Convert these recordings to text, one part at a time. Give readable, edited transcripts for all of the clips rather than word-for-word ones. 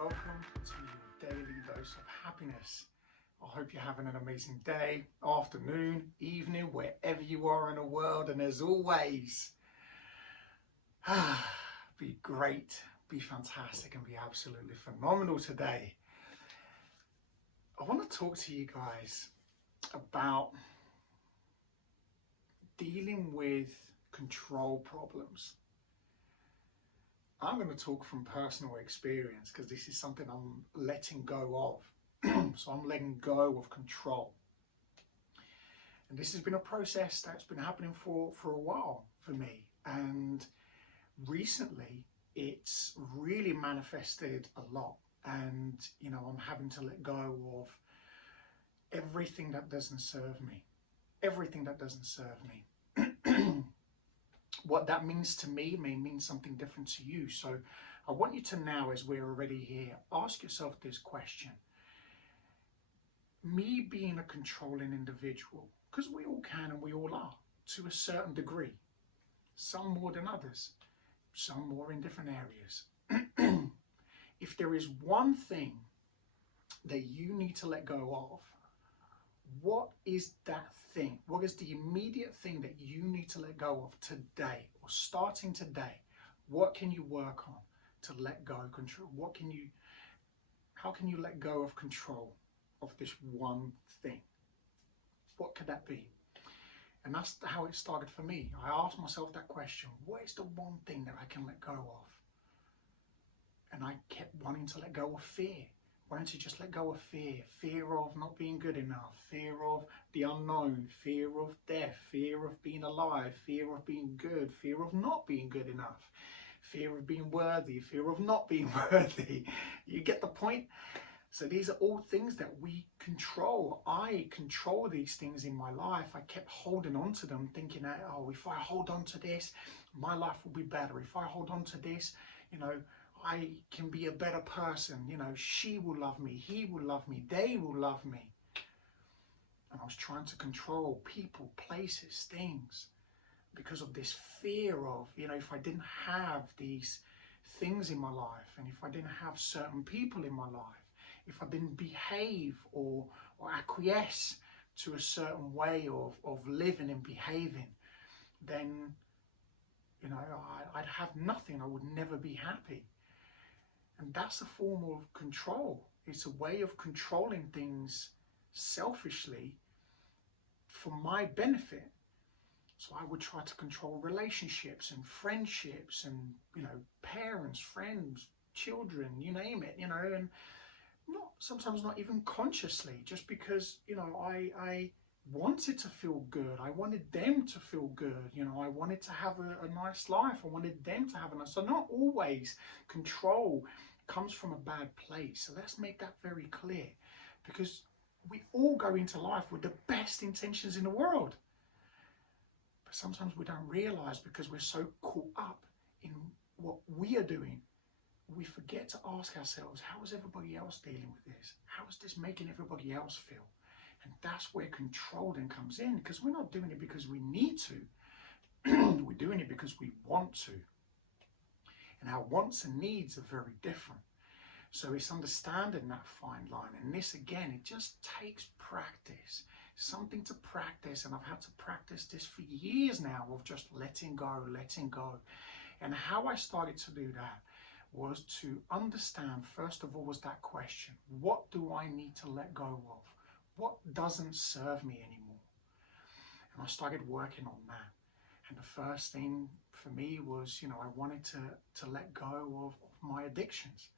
welcome to your daily dose of happiness. I hope you're having an amazing day, afternoon, evening, wherever you are in the world. And as always, be great, be fantastic, and be absolutely phenomenal today. I want to talk to you guys about dealing with control problems. I'm going to talk from personal experience because this is something I'm letting go of. So I'm letting go of control. And this has been a process that's been happening for a while for me. And recently it's really manifested a lot. And, you know, I'm having to let go of everything that doesn't serve me. Everything that doesn't serve me. What that means to me may mean something different to you. So I want you to now, as we're already here, ask yourself this question. Me being a controlling individual, because we all can and we all are, to a certain degree, some more than others, some more in different areas. If there is one thing that you need to let go of, what is that thing? What is the immediate thing that you need to let go of today, or starting today? What can you work on to let go of control? How can you let go of control of this one thing? What could that be? And that's how it started for me. I asked myself that question. What is the one thing that I can let go of? And I kept wanting to let go of fear. Wanting to just let go of fear. Fear of not being good enough. Fear of the unknown. Fear of death. Fear of being alive. Fear of being good. Fear of not being good enough. Fear of being worthy. Fear of not being worthy. You get the point? So these are all things that we control. I control these things in my life. I kept holding on to them, thinking that, oh, if I hold on to this, my life will be better. If I hold on to this, you know, I can be a better person. You know, she will love me, he will love me, they will love me. And I was trying to control people, places, things, because of this fear of, you know, if I didn't have these things in my life, and if I didn't have certain people in my life, if I didn't behave or acquiesce to a certain way of living and behaving, then, you know, I'd have nothing. I would never be happy. And that's a form of control. It's a way of controlling things selfishly for my benefit. So I would try to control relationships and friendships and, you know, parents, friends, children, you name it, you know, and sometimes not even consciously, just because, you know, I wanted to feel good. I wanted them to feel good. You know, I wanted to have a nice life. I wanted them to have a nice. So not always control comes from a bad place. So let's make that very clear, because we all go into life with the best intentions in the world. But sometimes we don't realize, because we're so caught up in what we are doing, we forget to ask ourselves, how is everybody else dealing with this? How is this making everybody else feel? And that's where controlling comes in, because we're not doing it because we need to. We're doing it because we want to. And our wants and needs are very different. So it's understanding that fine line. And this, again, it just takes practice. Something to practice. And I've had to practice this for years now, of just letting go, letting go. And how I started to do that was to understand, first of all, was that question. What do I need to let go of? What doesn't serve me anymore? And I started working on that. And the first thing for me was, you know, I wanted to let go of my addictions.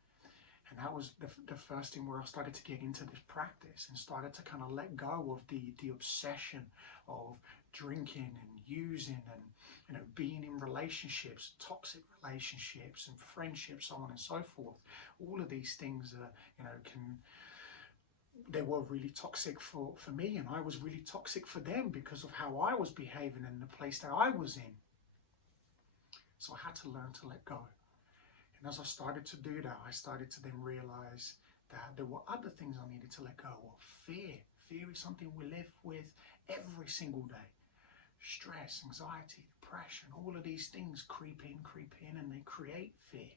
And that was the first thing where I started to get into this practice and started to kind of let go of the obsession of drinking and using and, you know, being in relationships, toxic relationships and friendships, so on and so forth. All of these things, you know, they were really toxic for me, and I was really toxic for them because of how I was behaving and the place that I was in. So I had to learn to let go. And as I started to do that, I started to then realize that there were other things I needed to let go of. Fear. Fear is something we live with every single day. Stress, anxiety, depression, all of these things creep in, and they create fear.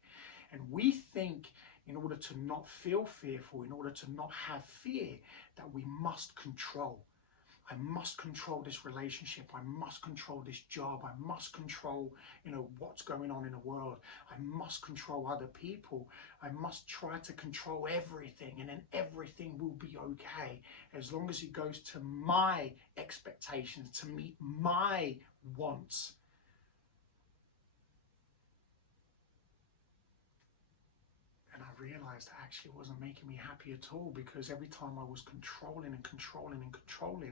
And we think in order to not feel fearful, in order to not have fear, that we must control. I must control this relationship. I must control this job. I must control, what's going on in the world. I must control other people. I must try to control everything, and then everything will be okay as long as it goes to my expectations, to meet my wants. And I realized that actually it wasn't making me happy at all, because every time I was controlling and controlling and controlling,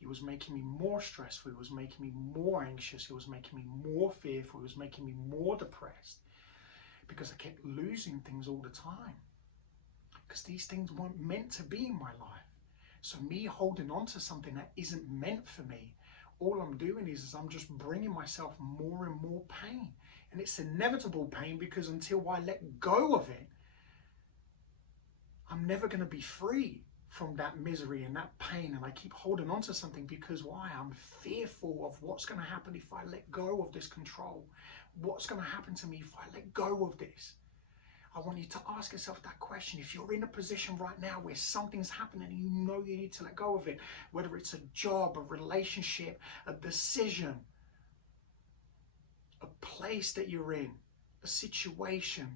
it was making me more stressful, it was making me more anxious, it was making me more fearful, it was making me more depressed, because I kept losing things all the time. Because these things weren't meant to be in my life. So me holding on to something that isn't meant for me, all I'm doing is I'm just bringing myself more and more pain. And it's inevitable pain, because until I let go of it, I'm never going to be free from that misery and that pain. And I keep holding on to something because why? I'm fearful of what's going to happen if I let go of this control. What's going to happen to me if I let go of this? I want you to ask yourself that question. If you're in a position right now where something's happening and you know you need to let go of it, whether it's a job, a relationship, a decision, a place that you're in, a situation,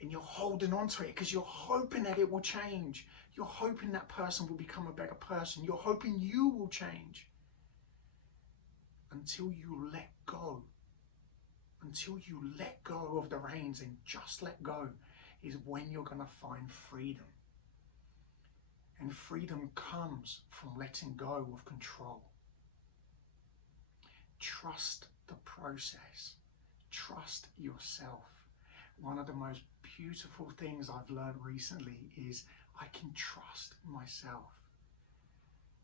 and you're holding on to it because you're hoping that it will change. You're hoping that person will become a better person. You're hoping you will change. Until you let go. Until you let go of the reins and just let go is when you're going to find freedom. And freedom comes from letting go of control. Trust the process. Trust yourself. One of the most beautiful things I've learned recently is I can trust myself.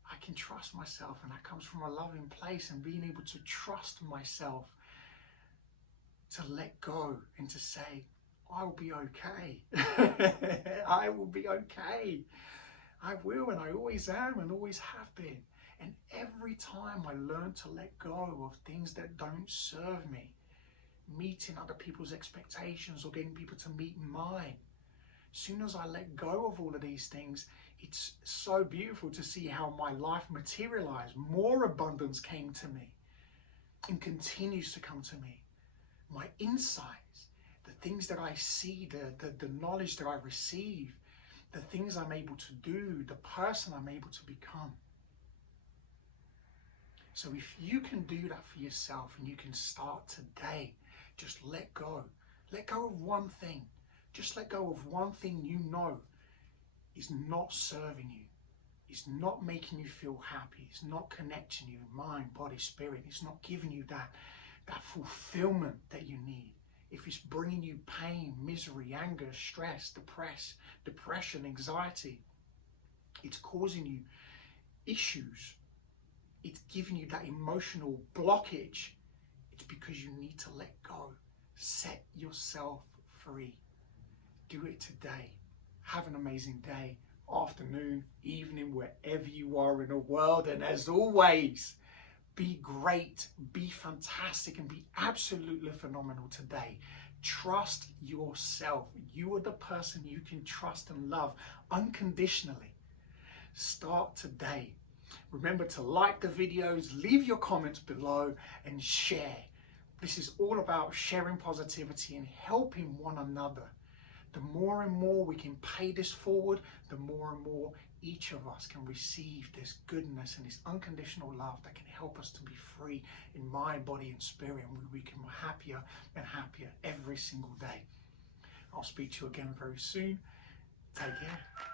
I can trust myself, and that comes from a loving place, and being able to trust myself to let go and to say, I'll be okay. I will be okay. I will, and I always am and always have been. And every time I learn to let go of things that don't serve me, meeting other people's expectations or getting people to meet mine, as soon as I let go of all of these things, it's so beautiful to see how my life materialized. More abundance came to me and continues to come to me. My insights, the things that I see, the knowledge that I receive, the things I'm able to do, the person I'm able to become. So if you can do that for yourself, and you can start today, just let go. Let go of one thing. Just let go of one thing you know is not serving you. It's not making you feel happy. It's not connecting you, mind, body, spirit. It's not giving you that fulfillment that you need. If it's bringing you pain, misery, anger, stress, depression, anxiety, it's causing you issues, it's giving you that emotional blockage, it's because you need to let go. Set yourself free. Do it today. Have an amazing day, afternoon, evening, wherever you are in the world. And as always, be great, be fantastic, and be absolutely phenomenal today. Trust yourself. You are the person you can trust and love unconditionally. Start today. Remember to like the videos, leave your comments below, and share. This is all about sharing positivity and helping one another. The more and more we can pay this forward, the more and more each of us can receive this goodness and this unconditional love that can help us to be free in mind, body, and spirit, and we become happier and happier every single day. I'll speak to you again very soon. Take care.